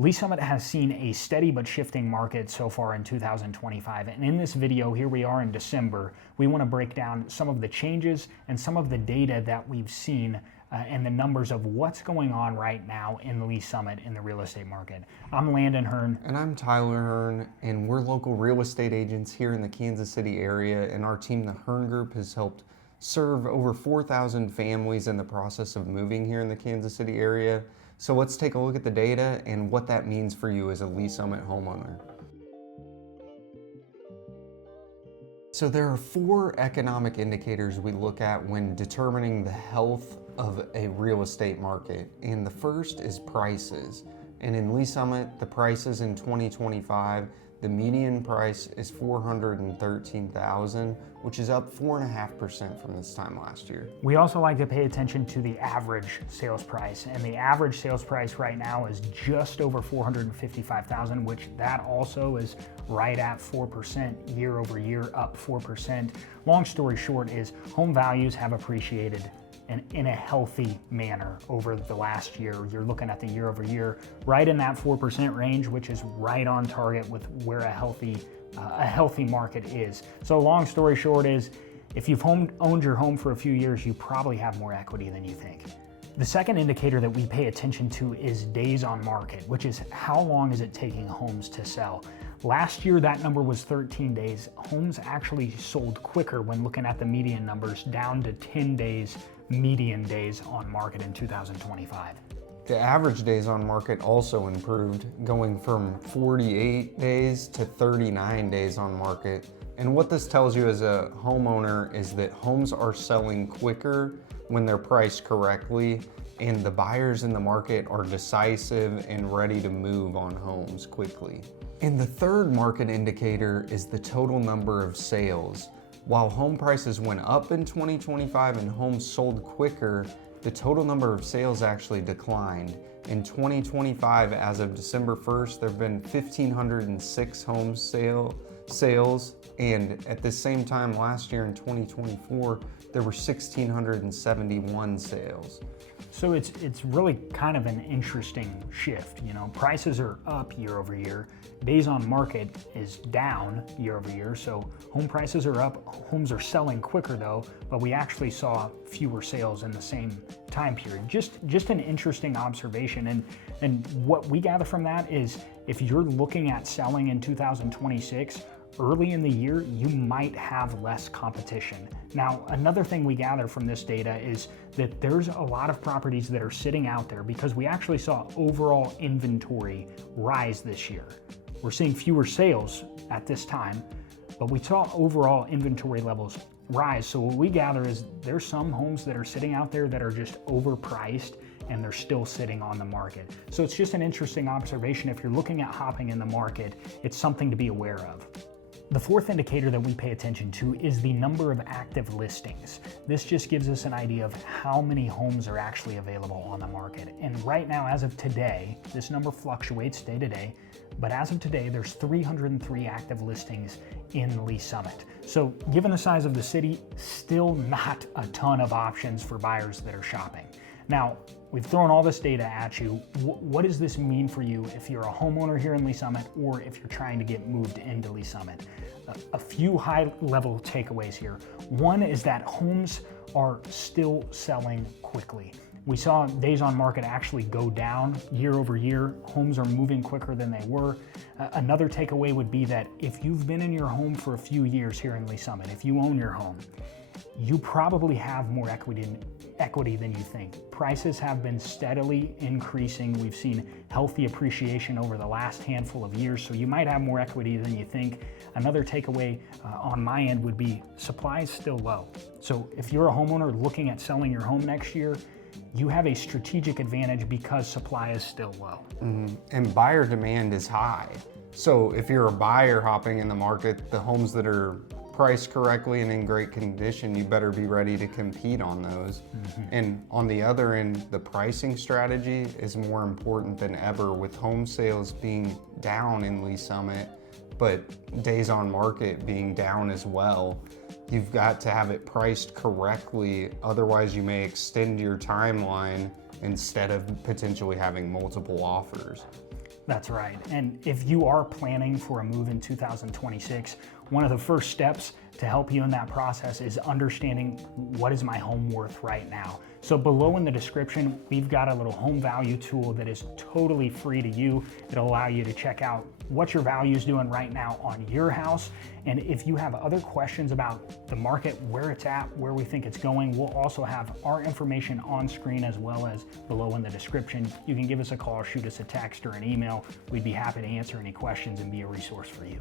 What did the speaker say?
Lee Summit has seen a steady but shifting market so far in 2025, and in this video, here we are in December, we want to break down some of the changes and some of the data that we've seen and the numbers of what's going on right now in Lee Summit in the real estate market. I'm Landon Hearn. And I'm Tyler Hearn, and we're local real estate agents here in the Kansas City area, and our team, the Hearn Group, has helped serve over 4,000 families in the process of moving here in the Kansas City area. So let's take a look at the data and what that means for you as a Lee Summit homeowner. So there are 4 economic indicators we look at when determining the health of a real estate market. And the first is prices. And in Lee Summit, the prices in 2025, the median price is $413,000, which is up 4.5% from this time last year. We also like to pay attention to the average sales price, and the average sales price right now is just over $455,000, which that also is right at 4% year over year, up 4%. Long story short is home values have appreciated in a healthy manner over the last year. You're looking at the year over year, right in that 4% range, which is right on target with where a healthy market is. So long story short is, if you've owned your home for a few years, you probably have more equity than you think. The second indicator that we pay attention to is days on market, which is how long is it taking homes to sell. Last year, that number was 13 days. Homes actually sold quicker when looking at the median numbers, down to 10 days, median days on market in 2025. The average days on market also improved, going from 48 days to 39 days on market. And what this tells you as a homeowner is that homes are selling quicker when they're priced correctly, and the buyers in the market are decisive and ready to move on homes quickly. And the third market indicator is the total number of sales. While home prices went up in 2025 and homes sold quicker, the total number of sales actually declined. In 2025, as of December 1st, there have been 1,506 home sales, and at the same time last year in 2024, there were 1,671 sales. So it's really kind of an interesting shift. You know, prices are up year over year. Days on market is down year over year. So home prices are up. Homes are selling quicker though, but we actually saw fewer sales in the same time period. Just an interesting observation. And what we gather from that is, if you're looking at selling in 2026, early in the year, you might have less competition. Now, another thing we gather from this data is that there's a lot of properties that are sitting out there because we actually saw overall inventory rise this year. We're seeing fewer sales at this time, but we saw overall inventory levels rise. So what we gather is there's some homes that are sitting out there that are just overpriced and they're still sitting on the market. So it's just an interesting observation. If you're looking at hopping in the market, it's something to be aware of. The fourth indicator that we pay attention to is the number of active listings. This just gives us an idea of how many homes are actually available on the market. And right now, as of today, this number fluctuates day to day, but as of today, there's 303 active listings in Lee Summit. So given the size of the city, still not a ton of options for buyers that are shopping. Now, we've thrown all this data at you. What does this mean for you if you're a homeowner here in Lee Summit or if you're trying to get moved into Lee Summit? A few high-level takeaways here. One is that homes are still selling quickly. We saw days on market actually go down year over year. Homes are moving quicker than they were. Another takeaway would be that if you've been in your home for a few years here in Lee Summit, if you own your home, you probably have more equity than you think. Prices have been steadily increasing. We've seen healthy appreciation over the last handful of years, so you might have more equity than you think. Another takeaway on my end would be supply is still low. So if you're a homeowner looking at selling your home next year, you have a strategic advantage because supply is still low. And buyer demand is high. So if you're a buyer hopping in the market, the homes that are priced correctly and in great condition, you better be ready to compete on those. And on the other end, the pricing strategy is more important than ever, with home sales being down in Lee Summit, but days on market being down as well. You've got to have it priced correctly, otherwise you may extend your timeline instead of potentially having multiple offers. That's right. And if you are planning for a move in 2026, one of the first steps to help you in that process is understanding what is my home worth right now. So below in the description, we've got a little home value tool that is totally free to you. It'll allow you to check out what your value is doing right now on your house. And if you have other questions about the market, where it's at, where we think it's going, we'll also have our information on screen as well as below in the description. You can give us a call, shoot us a text or an email. We'd be happy to answer any questions and be a resource for you.